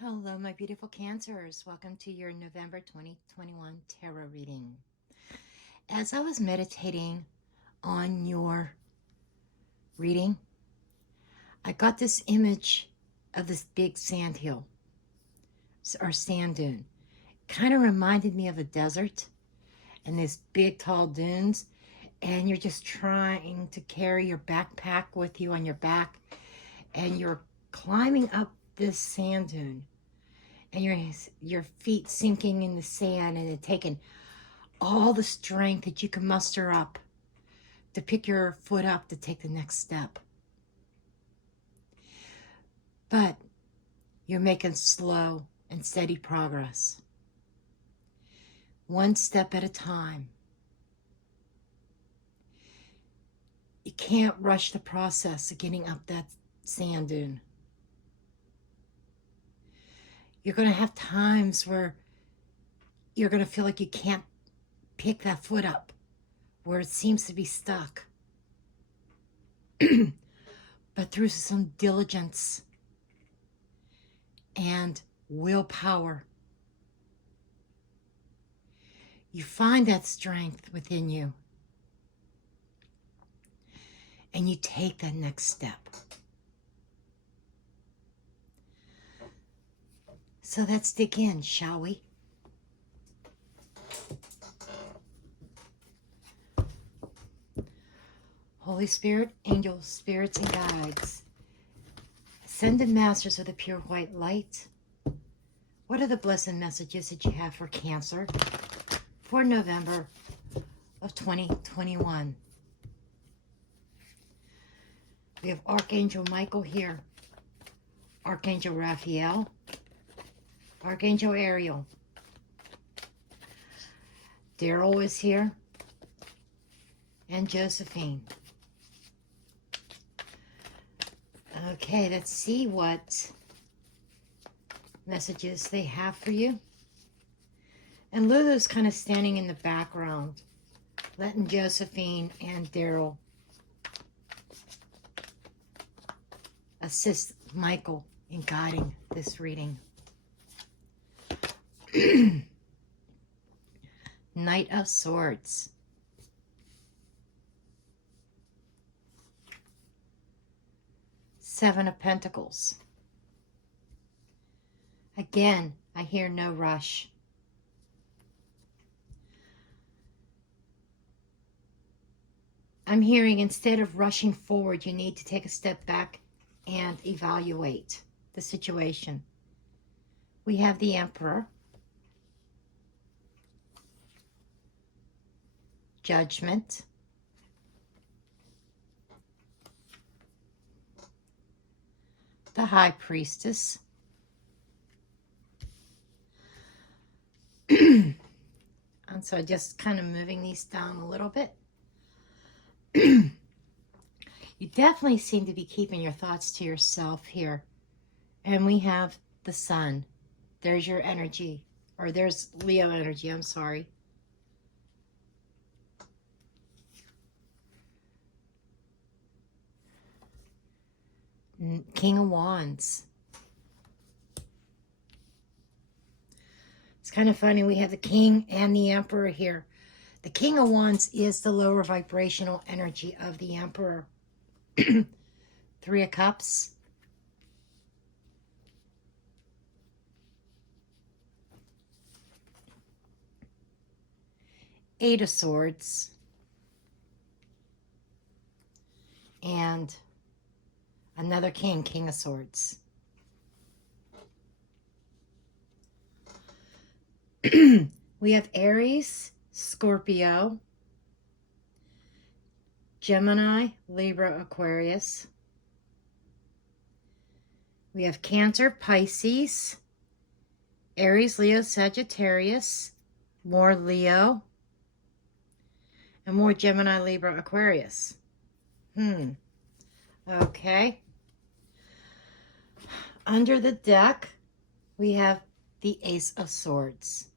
Hello, my beautiful Cancers. Welcome to your November 2021 tarot reading. As I was meditating on your reading, I got this image of this big sand hill or sand dune. Kind of reminded me of a desert and these big tall dunes, and you're just trying to carry your backpack with you on your back, and you're climbing up this sand dune, and your feet sinking in the sand, and it taking all the strength that you can muster up to pick your foot up to take the next step. But you're making slow and steady progress, one step at a time. You can't rush the process of getting up that sand dune. You're going to have times where you're going to feel like you can't pick that foot up, where it seems to be stuck. But through some diligence and willpower, you find that strength within you, and you take that next step. So let's dig in, shall we? Holy Spirit, angels, spirits, and guides, ascended masters of the pure white light, what are the blessed messages that you have for Cancer for November of 2021? We have Archangel Michael here, Archangel Raphael, Archangel Ariel. Daryl is here, and Josephine. Okay, let's see what messages they have for you. And Lulu's kind of standing in the background, letting Josephine and Daryl assist Michael in guiding this reading. Knight of Swords. Seven of Pentacles. Again, I hear no rush. I'm hearing instead of rushing forward, you need to take a step back and evaluate the situation. We have the Emperor, Judgment, the High Priestess, and so just kind of moving these down a little bit. You definitely seem to be keeping your thoughts to yourself here. And we have the Sun. There's your energy, or there's Leo energy, I'm sorry. King of Wands. It's kind of funny, we have the King and the Emperor here. The King of Wands is the lower vibrational energy of the Emperor. Three of Cups. Eight of Swords. And another king, King of Swords. We have Aries, Scorpio, Gemini, Libra, Aquarius. We have Cancer, Pisces, Aries, Leo, Sagittarius, more Leo, and more Gemini, Libra, Aquarius. Okay. Under the deck, we have the Ace of Swords.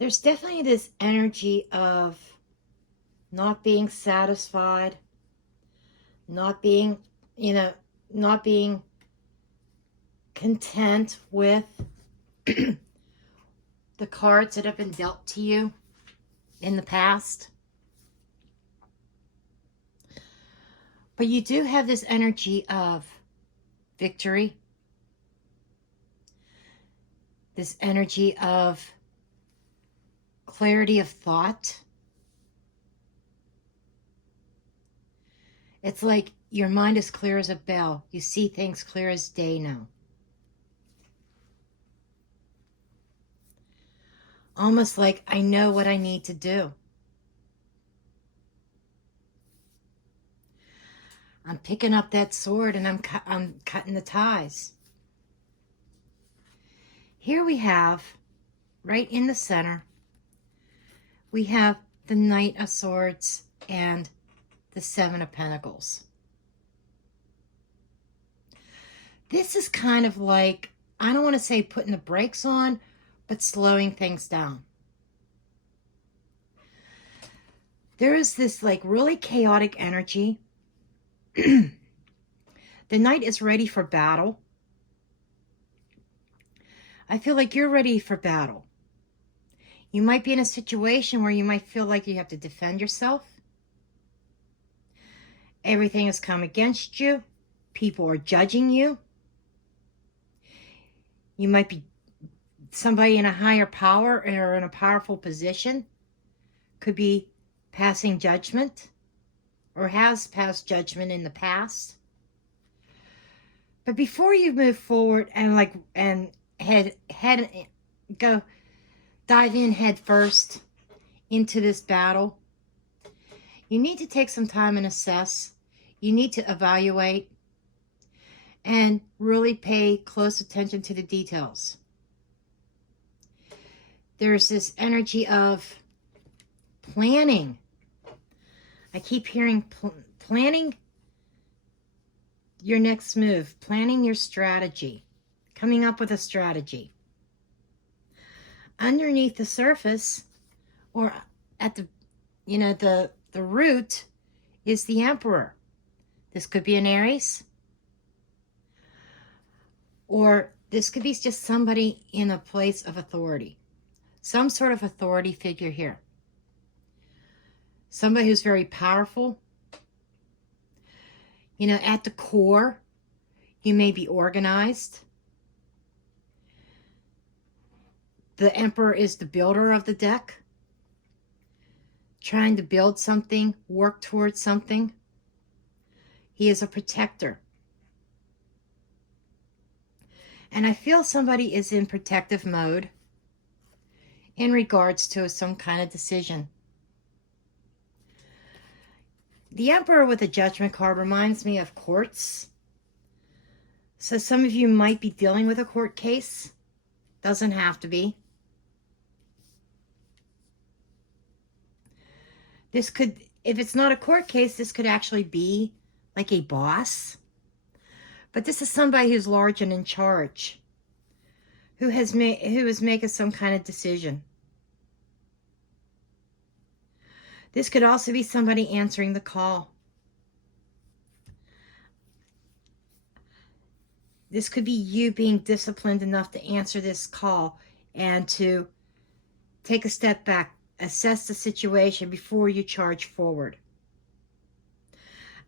There's definitely this energy of not being satisfied, not being, not being content with the cards that have been dealt to you in the past. But you do have this energy of victory, this energy of clarity of thought. It's like your mind is clear as a bell. You see things clear as day now. Almost like I know what I need to do. I'm picking up that sword and I'm cutting the ties. Here we have, right in the center, we have the Knight of Swords and the Seven of Pentacles. This is kind of like, I don't want to say putting the brakes on, but slowing things down. There is this like really chaotic energy. The Knight is ready for battle. I feel like you're ready for battle. You might be in a situation where you might feel like you have to defend yourself. Everything has come against you. People are judging you. You might be somebody in a higher power or in a powerful position. Could be passing judgment or has passed judgment in the past. But before you move forward and dive in head first into this battle, you need to take some time and assess. You need to evaluate and really pay close attention to the details. There's this energy of planning. I keep hearing planning your next move, planning your strategy, coming up with a strategy. Underneath the surface, or at the root, is the Emperor. This could be an Aries, or this could be just somebody in a place of authority, some sort of authority figure here. Somebody who's very powerful. At the core, you may be organized. The Emperor is the builder of the deck, trying to build something, work towards something. He is a protector. And I feel somebody is in protective mode in regards to some kind of decision. The Emperor with a Judgment card reminds me of courts. So some of you might be dealing with a court case. Doesn't have to be. This could, if it's not a court case, this could actually be like a boss. But this is somebody who's large and in charge, who is making some kind of decision. This could also be somebody answering the call. This could be you being disciplined enough to answer this call and to take a step back, assess the situation before you charge forward.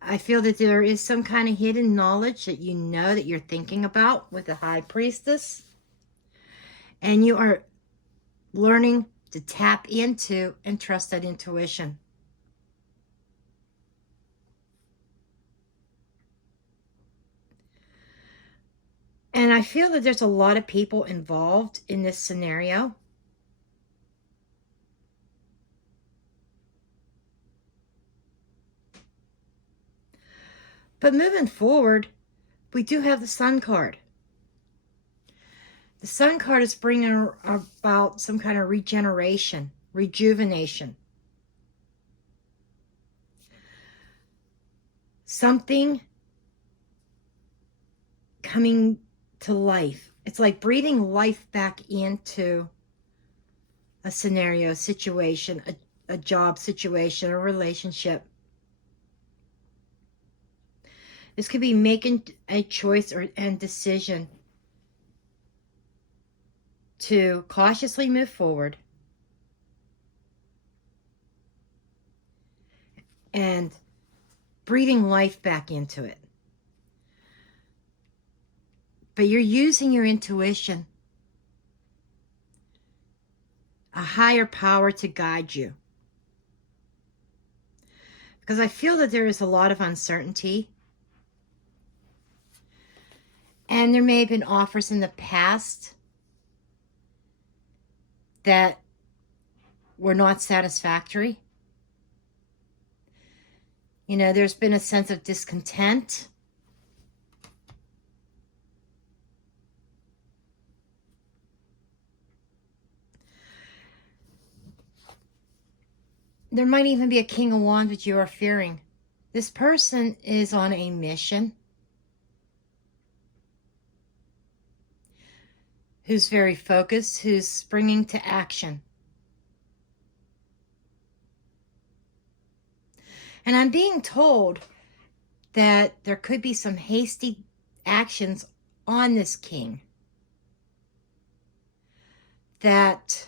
I feel that there is some kind of hidden knowledge that you know that you're thinking about with the High Priestess. And you are learning to tap into and trust that intuition. And I feel that there's a lot of people involved in this scenario. But moving forward, we do have the Sun card. The Sun card is bringing about some kind of regeneration, rejuvenation. Something coming to life. It's like breathing life back into a scenario, a situation, a job situation or relationship. This could be making a choice and decision to cautiously move forward and breathing life back into it. But you're using your intuition, a higher power to guide you. Because I feel that there is a lot of uncertainty. And there may have been offers in the past that were not satisfactory. You know, there's been a sense of discontent. There might even be a King of Wands that you are fearing. This person is on a mission, who's very focused, who's springing to action. And I'm being told that there could be some hasty actions on this king that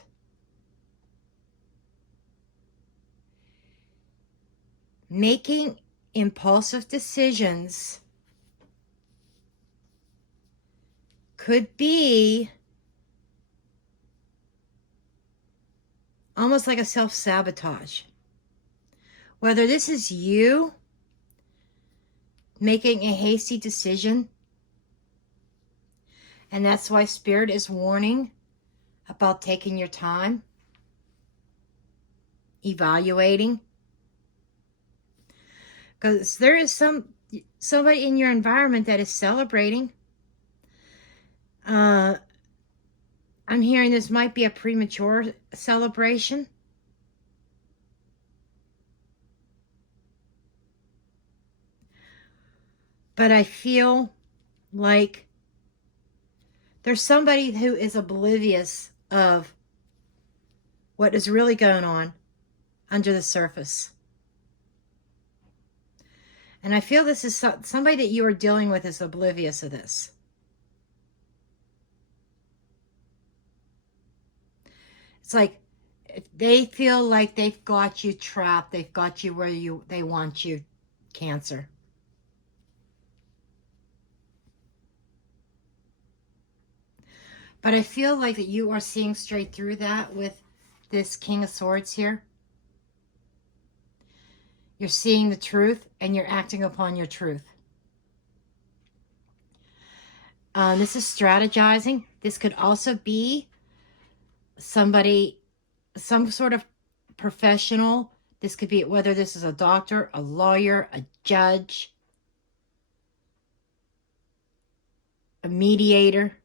making impulsive decisions could be almost like a self-sabotage. Whether this is you making a hasty decision, and that's why Spirit is warning about taking your time, evaluating. Because there is somebody in your environment that is celebrating. I'm hearing this might be a premature celebration. But I feel like there's somebody who is oblivious of what is really going on under the surface. And I feel this is somebody that you are dealing with is oblivious of this. It's like they feel like they've got you trapped. They've got you where they want you, Cancer. But I feel like that you are seeing straight through that with this King of Swords here. You're seeing the truth and you're acting upon your truth. This is strategizing. This could also be somebody, some sort of professional. This could be whether this is a doctor, a lawyer, a judge, a mediator.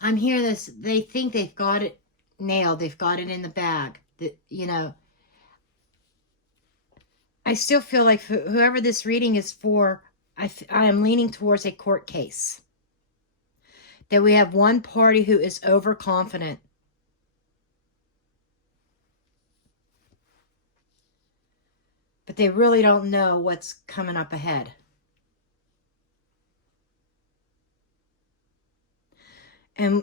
I'm hearing this. They think they've got it nailed. They've got it in the bag. That, you know, I still feel like whoever this reading is for, I am leaning towards a court case. That we have one party who is overconfident. But they really don't know what's coming up ahead. And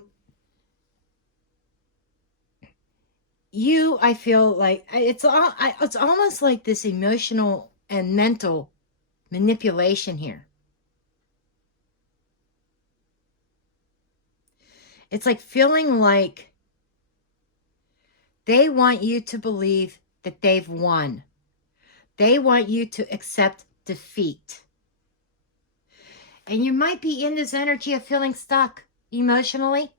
you, I feel like it's almost like this emotional and mental manipulation here. It's like feeling like they want you to believe that they've won. They want you to accept defeat. And you might be in this energy of feeling stuck emotionally.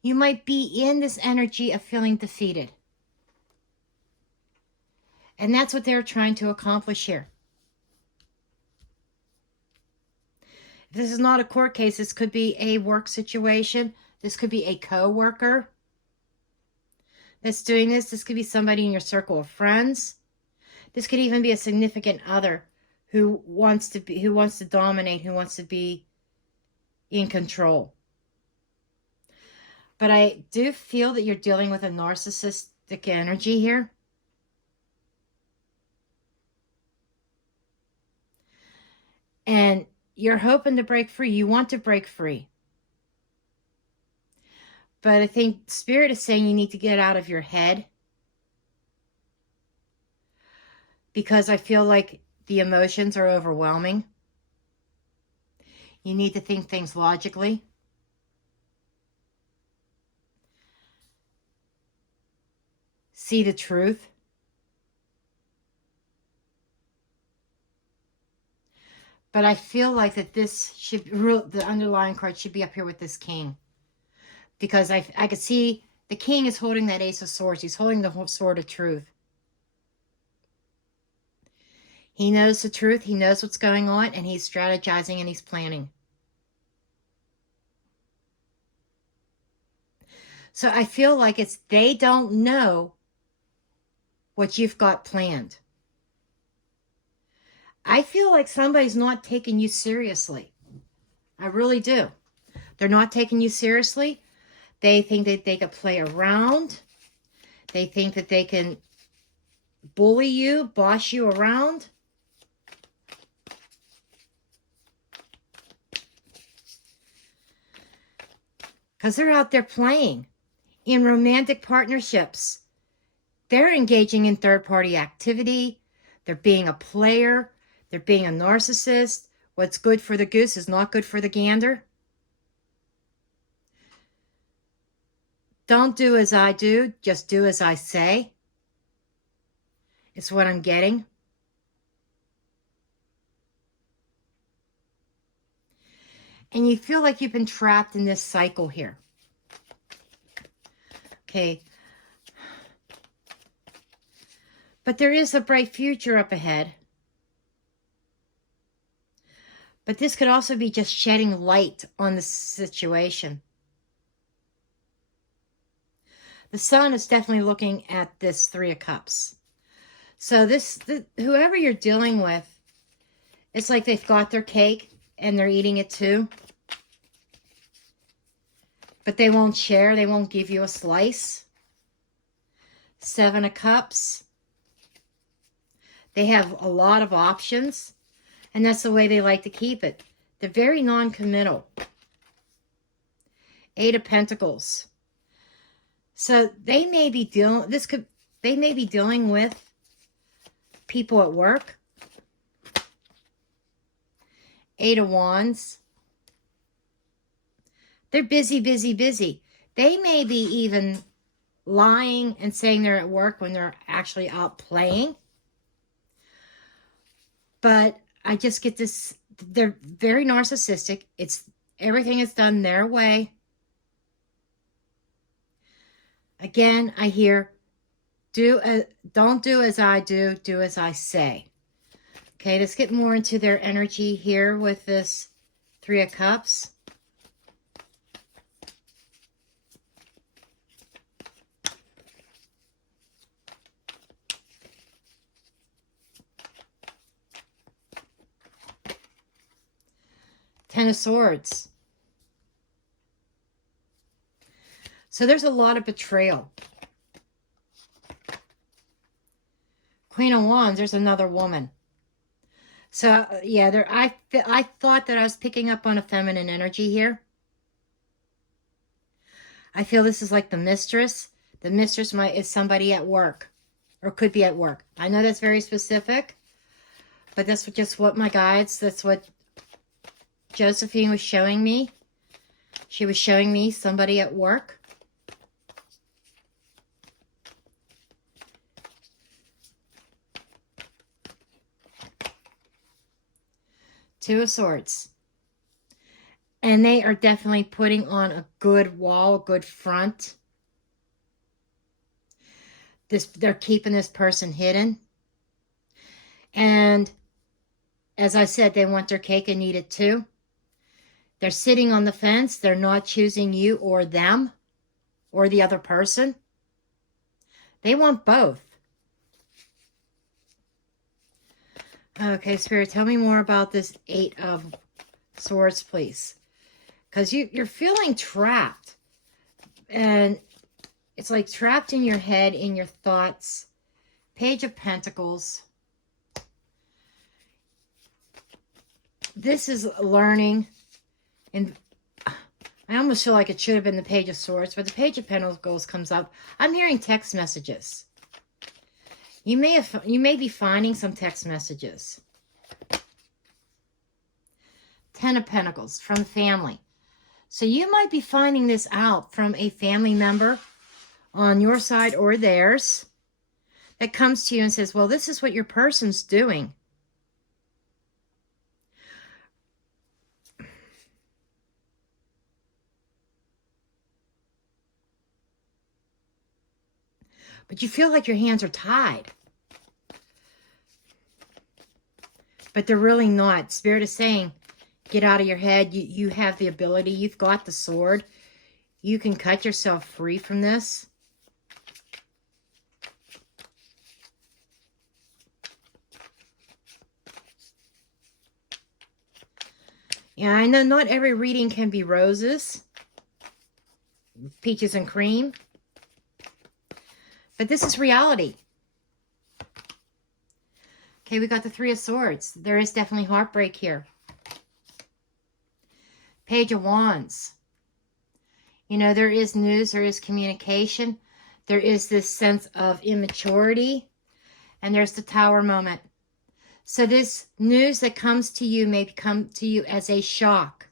You might be in this energy of feeling defeated. And that's what they're trying to accomplish here. If this is not a court case, this could be a work situation. This could be a co-worker that's doing this. This could be somebody in your circle of friends. This could even be a significant other who wants to dominate, who wants to be in control. But I do feel that you're dealing with a narcissistic energy here. And you're hoping to break free. You want to break free. But I think Spirit is saying you need to get out of your head. Because I feel like the emotions are overwhelming. You need to think things logically. See the truth. But I feel like that this should, the underlying card should be up here with this king. Because I could see the king is holding that ace of swords. He's holding the whole sword of truth. He knows the truth. He knows what's going on. And he's strategizing and he's planning. So I feel like it's they don't know what you've got planned. I feel like somebody's not taking you seriously. I really do. They're not taking you seriously. They think that they could play around. They think that they can bully you, boss you around. Because they're out there playing in romantic partnerships. They're engaging in third-party activity. They're being a player. They're being a narcissist. What's good for the goose is not good for the gander. Don't do as I do. Just do as I say. It's what I'm getting. And you feel like you've been trapped in this cycle here. Okay. But there is a bright future up ahead. But this could also be just shedding light on the situation. The sun is definitely looking at this Three of Cups. So whoever you're dealing with, it's like they've got their cake and they're eating it too. But they won't share. They won't give you a slice. Seven of Cups. They have a lot of options. And that's the way they like to keep it. They're very non-committal. Eight of Pentacles. So they may be dealing with people at work. Eight of Wands. They're busy, busy, busy. They may be even lying and saying they're at work when they're actually out playing. But I just get this, they're very narcissistic. Everything is done their way. Again, I hear, don't do as I do, do as I say. Okay, let's get more into their energy here with this Three of Cups. Ten of Swords. So there's a lot of betrayal. Queen of Wands, there's another woman. So, yeah, I thought that I was picking up on a feminine energy here. I feel this is like the mistress. The mistress is somebody at work or could be at work. I know that's very specific, but that's just what my guides, that's what Josephine was showing me. She was showing me somebody at work. Two of Swords. And they are definitely putting on a good wall, a good front. They're keeping this person hidden. And as I said, they want their cake and eat it too. They're sitting on the fence. They're not choosing you or them or the other person. They want both. Okay, Spirit, tell me more about this Eight of Swords, please. Because you're feeling trapped. And it's like trapped in your head, in your thoughts. Page of Pentacles. This is learning. And I almost feel like it should have been the Page of Swords, but the Page of Pentacles comes up. I'm hearing text messages. You may be finding some text messages. Ten of Pentacles from family. So you might be finding this out from a family member on your side or theirs that comes to you and says, well, this is what your person's doing. But you feel like your hands are tied. But they're really not. Spirit is saying, get out of your head. You have the ability. You've got the sword. You can cut yourself free from this. Yeah, I know not every reading can be roses, peaches and cream. But this is reality. Okay, we got the Three of Swords. There is definitely heartbreak here. Page of Wands. You know, there is news, there is communication. There is this sense of immaturity. And there's the Tower moment. So this news that comes to you may come to you as a shock.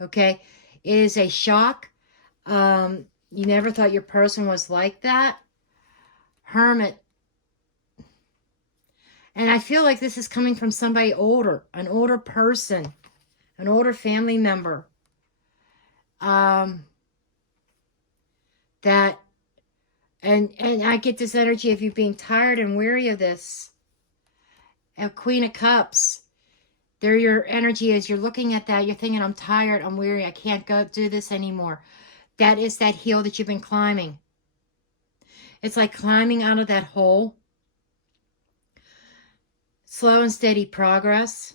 Okay? It is a shock. You never thought your person was like that. Hermit. And I feel like this is coming from somebody older, an older person, an older family member. And I get this energy of you being tired and weary of this. A Queen of Cups. There your energy is. You're looking at that. You're thinking, I'm tired. I'm weary. I can't go do this anymore. That is that hill that you've been climbing. It's like climbing out of that hole. Slow and steady progress.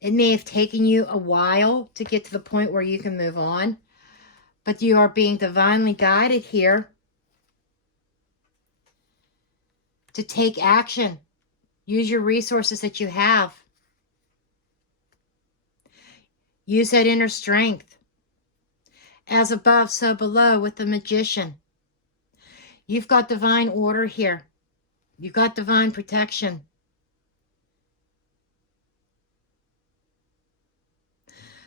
It may have taken you a while to get to the point where you can move on. But you are being divinely guided here to take action. Use your resources that you have. Use that inner strength. As above, so below with the Magician. You've got divine order here. You've got divine protection.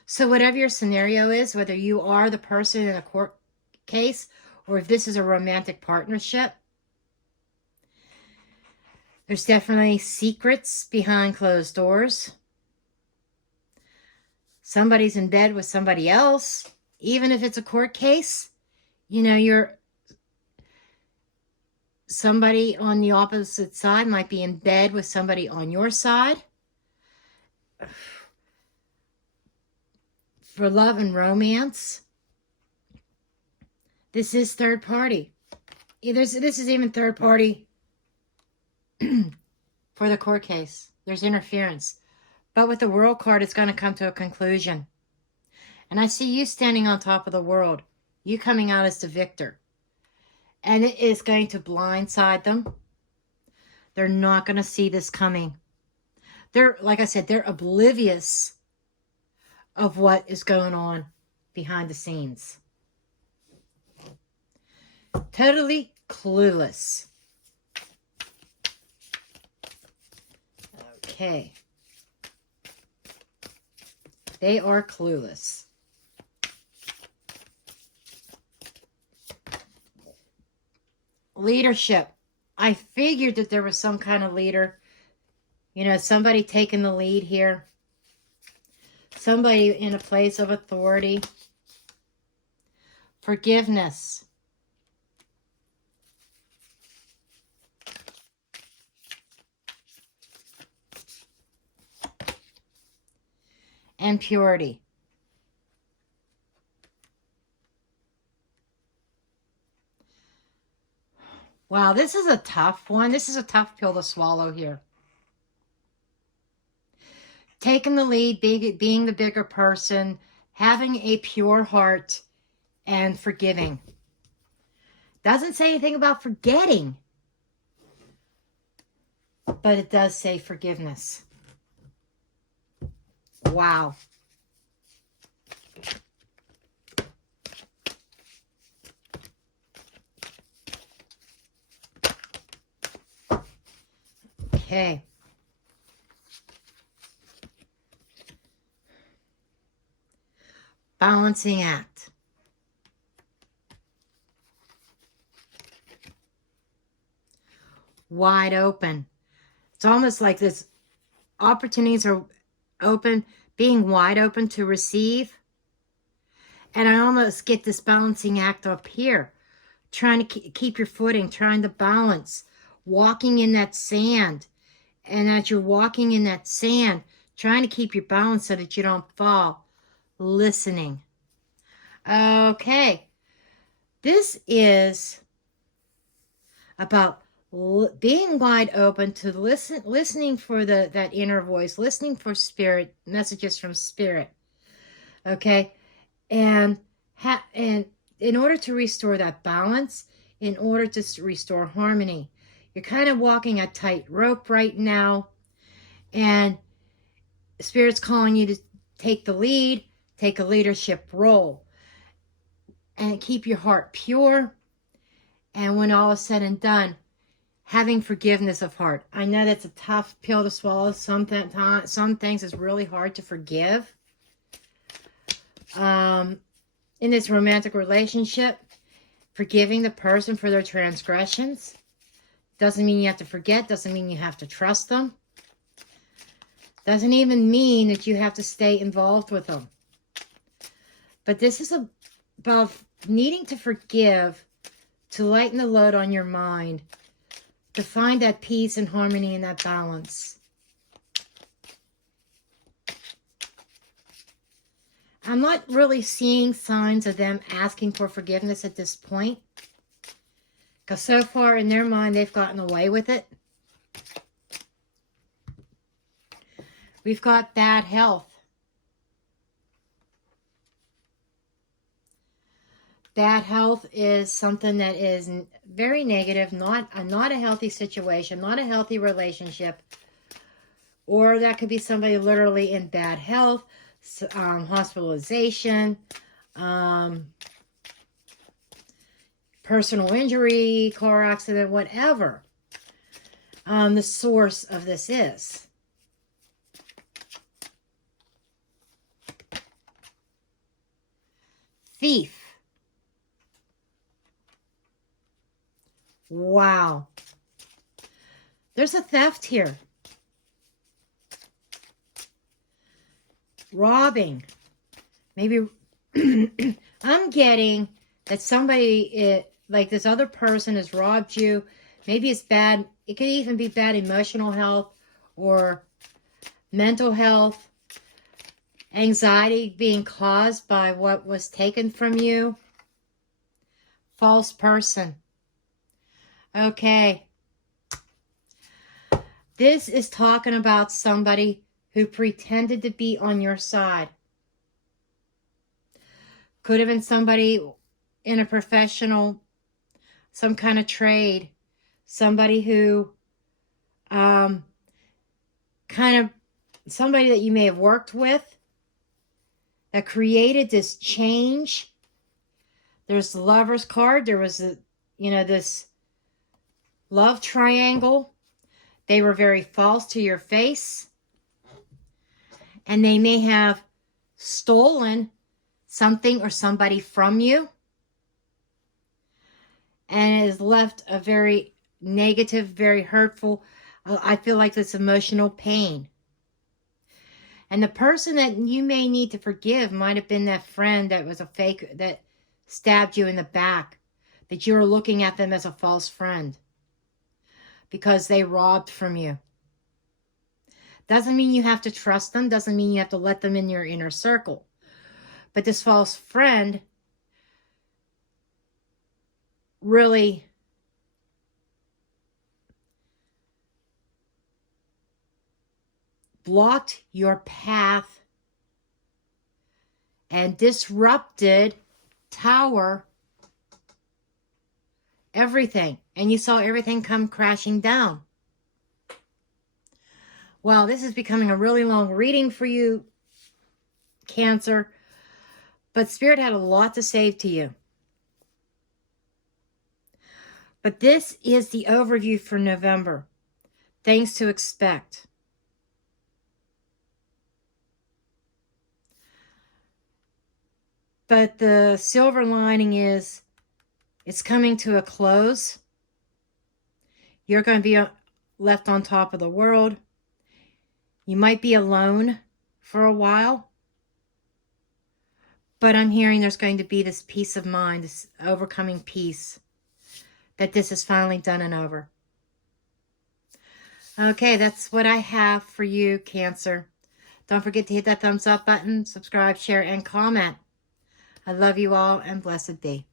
So whatever your scenario is, whether you are the person in a court case or if this is a romantic partnership, there's definitely secrets behind closed doors. Somebody's in bed with somebody else. Even if it's a court case, you know, somebody on the opposite side might be in bed with somebody on your side. For love and romance, this is third party. This is even third party for the court case. There's interference. But with the World card, it's going to come to a conclusion. And I see you standing on top of the world. You coming out as the victor. And it is going to blindside them. They're not going to see this coming. They're, like I said, they're oblivious of what is going on behind the scenes. Totally clueless. Okay. They are clueless. Leadership. I figured that there was some kind of leader. You know, somebody taking the lead here. Somebody in a place of authority. Forgiveness. And purity. Wow, this is a tough one. This is a tough pill to swallow here. Taking the lead, being the bigger person, having a pure heart and forgiving. Doesn't say anything about forgetting, but it does say forgiveness. Wow. Okay. Balancing act. Wide open. It's almost like this opportunities are open, being wide open to receive. And I almost get this balancing act up here, trying to keep your footing, trying to balance, walking in that sand. And as you're walking in that sand, trying to keep your balance so that you don't fall, listening. Okay, this is about being wide open to listening for that inner voice, listening for spirit, messages from spirit. Okay, and in order to restore that balance, in order to restore harmony, you're kind of walking a tightrope right now, and spirit's calling you to take the lead, take a leadership role, and keep your heart pure. And when all is said and done, having forgiveness of heart. I know that's a tough pill to swallow. Some things is really hard to forgive. In this romantic relationship, forgiving the person for their transgressions doesn't mean you have to forget, doesn't mean you have to trust them. Doesn't even mean that you have to stay involved with them. But this is about needing to forgive, to lighten the load on your mind, to find that peace and harmony and that balance. I'm not really seeing signs of them asking for forgiveness at this point, because so far in their mind they've gotten away with it. We've got bad health. Bad health is something that is very negative, not a healthy situation, not a healthy relationship. Or that could be somebody literally in bad health, hospitalization, personal injury, car accident, whatever the source of this is. Thief. Wow. There's a theft here. Robbing. Maybe I'm getting that somebody, like this other person has robbed you. Maybe it's bad. It could even be bad emotional health or mental health. Anxiety being caused by what was taken from you. False person. Okay. This is talking about somebody who pretended to be on your side. Could have been somebody in a professional, some kind of trade. Somebody who, kind of, somebody that you may have worked with that created this change. There's the Lover's card. There was, this love triangle. They were very false to your face. And they may have stolen something or somebody from you. And it has left a very negative, very hurtful, I feel like this emotional pain. And the person that you may need to forgive might have been that friend that was a fake, that stabbed you in the back, that you were looking at them as a false friend because they robbed from you. Doesn't mean you have to trust them, doesn't mean you have to let them in your inner circle. But this false friend really blocked your path and disrupted tower everything. And you saw everything come crashing down. Well, this is becoming a really long reading for you, Cancer. But Spirit had a lot to say to you. But this is the overview for November. Things to expect. But the silver lining is it's coming to a close. You're going to be left on top of the world. You might be alone for a while. But I'm hearing there's going to be this peace of mind, this overcoming peace, that this is finally done and over. Okay, that's what I have for you, Cancer. Don't forget to hit that thumbs up button, subscribe, share, and comment. I love you all, and blessed be.